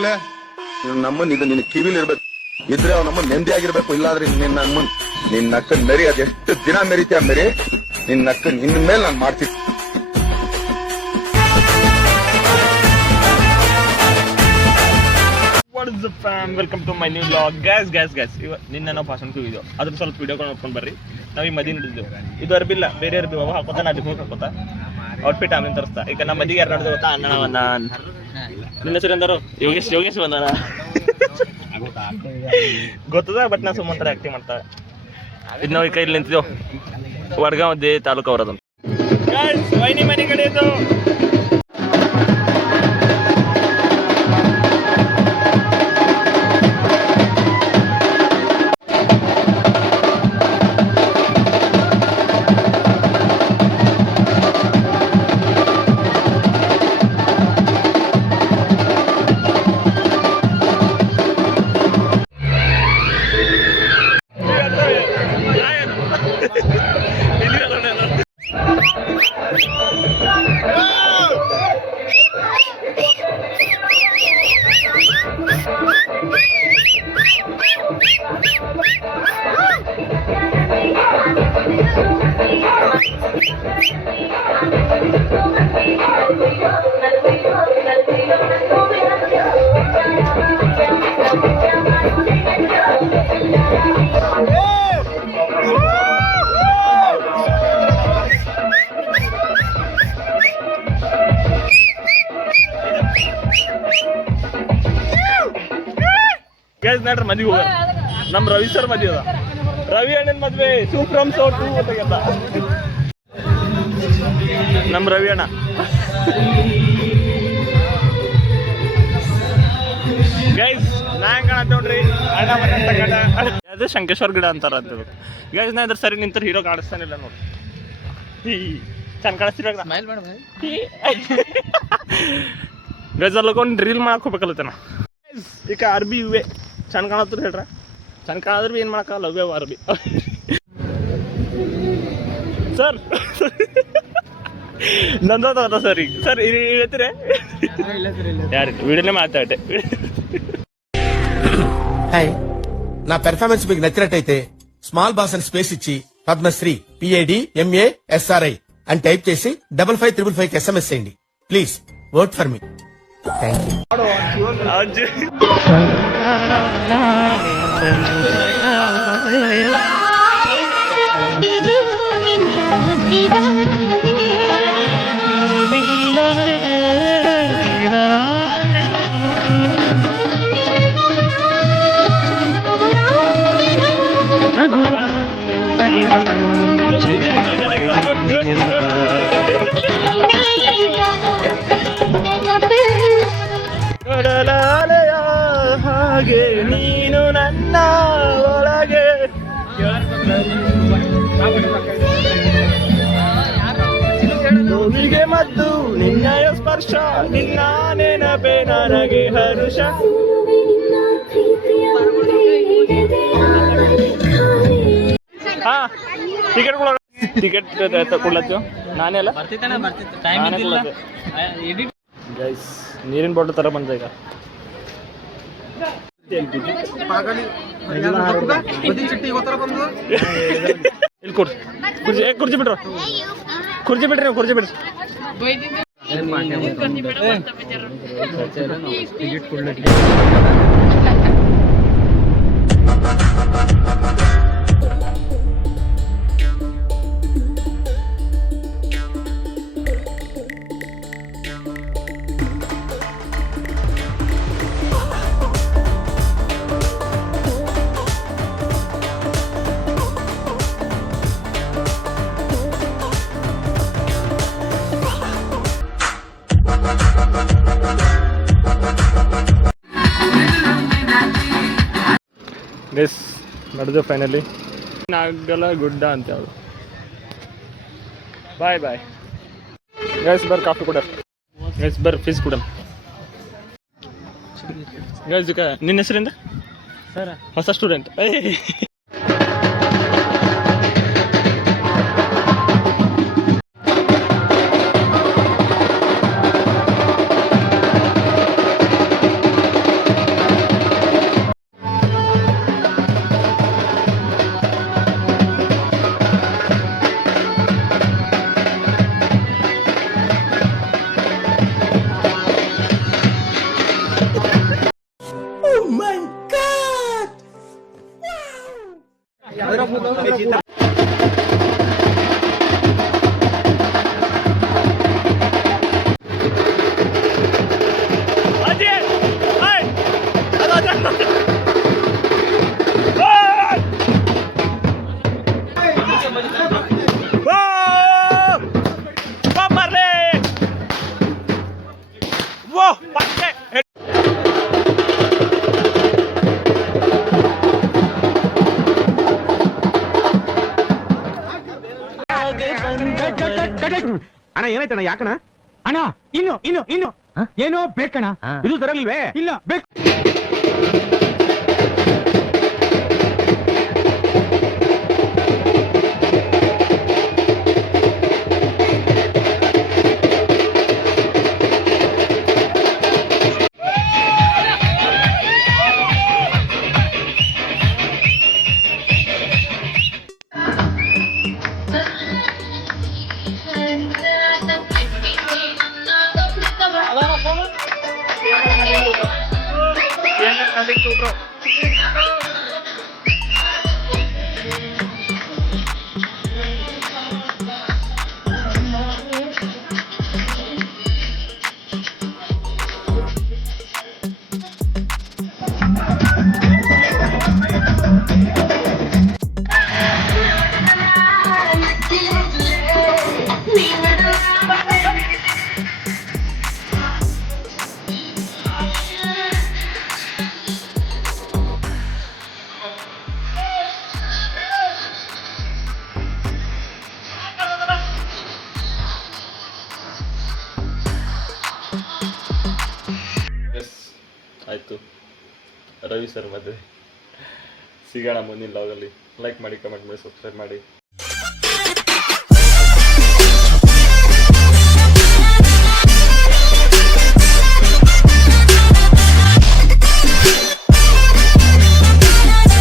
ಇರ್ಲೆ ನಮ್ಮನ್ ಇದು ನಿನ್ ಕಿವಿಲ್ ಇರ್ಬೇಕು, ಇದ್ರೆ ಅವ್ ನಮ್ಮನ್ ನೆಮ್ಮದಿ ಆಗಿರ್ಬೇಕು. ಇಲ್ಲಾದ್ರೆ ನಿನ್ನ ಅಕ್ಕನ್ ಮೆರಿ ಅದೆಷ್ಟು ದಿನ ಮೆರಿತೀಯ ಮೆರಿ, ನಿನ್ನ ಅಕ್ಕನ್ ಇನ್ ಮೇಲೆ ನಾನ್ ಮಾಡ್ತೀನಿ. Welcome to my new vlog. ಗ್ಯಾಸ್ ನಿನ್ನ ನಾವು ಪಾಸನ್ ವಿಡಿಯೋ ಅದ್ರ ಸ್ವಲ್ಪ ವಿಡಿಯೋಗಳು ನೋಡ್ಕೊಂಡು ಬರ್ರಿ. ನಾವು ಈ ಮದಿ ನಡೆದೇವು. ಇದು ಅರ್ಬಿಲ್ಲ, ಬೇರೆ ಅರ್ಬಿ ಅವ ಹಾಕೋತ ನಾ ಅದಕ್ಕೆ ಹೋಗಿ ಹಾಕೋತ ಔಟ್ಫಿಟ್ ಆಮೇಲೆ ತರಿಸ್ತಾ. ಈಗ ನಮ್ಮ ಮದಿಗೆ ಯಾರು ನೋಡಿದೆ ಗೊತ್ತಾ? ಅಣ್ಣ ನಿನ್ನ ಹೆಸರು ಎಂದರು ಯೋಗೇಶ್ ಬಂದಾನ ಗೊತ್ತದ, ಬಟ್ ನಾ ಸುಮ್ಮಂತರ ಆಕ್ಟಿಂಗ್ ಮಾಡ್ತಾರೆ. ಇದು ನಾವು ಈ ಕೈಲಿ ನಿಂತಿದ್ದೆವು, ವಡ್ಗಾಂವ್ ತಾಲೂಕು ಅವರದು. ವೈನಿ ಮನೆ ಕಡೆ ಇದ್ದು ನಡ್ರಿ ಮದ್ವೆ ಹೋಗ. ನಮ್ ರವಿ ಸರ್ ಮದ್ವೆ ಅದ, ರವಿ ಅಣ್ಣನ್ ಮದ್ವೆ ಸೂಪ್ರಮ್ ಸೋಟು ಅಂತ ನಮ್ ರವಿ ಅಣ್ಣ. ಗೈಸ್ ನಾ ಹೆಂಗ್ ಕಾಣತ್ತೆ ನೋಡ್ರಿ, ಅದೇ ಶಂಕೇಶ್ವರ್ ಗಿಡ ಅಂತಾರ ಅಂತ ಗೈಸ್. ನಾ ಇದ್ರ ಸರಿ ನಿಂತರ ಹೀರೋ ಕಾಣಿಸ್ತಾನಿಲ್ಲ ನೋಡ್ರಿ. ಚಂದ ಕಾಣಿಸ್ತಿರ ಗೈಸ್ ಅಲ್ಲಕೊಂಡು ರೀಲ್ ಮಾಡಕ್ ಹೋಗ್ಬೇಕಲ್ಲತ್ತೇನ. ಈಗ ಅರ್ಬಿ ಇವೆ ಚಂದ ಕಾಣತ್ರ ಹೇಳ್ರ, ಚಂದ ಕಾಣದ್ರ ಬಿ ಏನ್ ಮಾಡಕ್ಕಲ್ಲ ಅವೇ ಅರ್ಬಿ. ಸರ್ ನಂದ ಸರ್ ಈಗ ಸರ್ ಹೇಳ್ತೀರ ಯಾರು వీడియోనే మాట్లాడే. హాయ్, నా పెర్ఫార్మెన్స్ మీకు నచ్చినట్టయితే స్మాల్ బాస్ అని స్పేస్ ఇచ్చి పద్మశ్రీ PADMASRI అని టైప్ చేసి 5555 SMS చేయండి. Please vote for me. Thank you. ಕಡಲಾಲೆಯ ಹಾಗೆ ನೀನು ನನ್ನ ಒಳಗೆ, ನೋವಿಗೆ ಮದ್ದು ನಿನ್ನಯ ಸ್ಪರ್ಶ, ನಿನ್ನ ನೆನಪೆ ನನಗೆ ಹರುಷ. ಹಾ ಟಿಕೆಟ್ ಕೊಡ್ಲತ್ತೀವ ನಾನೇ ಅಲ್ಲ ಗೈಸ್. ನೀರಿನ ಬಾಟಲ್ ತರ ಬಂದ ಈಗ. ಇಲ್ಲಿ ಕುರ್ಚಿ ಬಿಡ್ರಿ ಗೈಸ್. ನಡೆದು ಫೈನಲಿ ನಾಗಲ ಗುಡ್ಡ ಅಂತ ಹೇಳು. Bye guys. ಬರ್ ಕಾಫಿ ಕೊಡ ಗೈಸ್, ಬರ್ ಫೀಸ್ ಕೊಡ ಗೈಸ್. ನಿನ್ನ ಹೆಸರಿಂದ ಸರ್? ಹೊಸ ಸ್ಟೂಡೆಂಟ್. ಅಣ್ಣ ಏನಾಯ್ತಣ್ಣ ಯಾಕಣ್ಣ ಅಣ್ಣ ಇನ್ನು ಏನೋ ಬೇಕಣ್ಣ. ಇದು ತರಲಿಲ್ವೇ ಇಲ್ಲ ಬೇಕು. ಆಯಿತು, ರವಿ ಸರ್ ಮದುವೆ. ಸಿಗೋಣ ಮುಂದಿನ ಲಾಗಲ್ಲಿ. ಲೈಕ್ ಮಾಡಿ, ಕಮೆಂಟ್ ಮಾಡಿ, ಸಬ್ಸ್ಕ್ರೈಬ್ ಮಾಡಿ.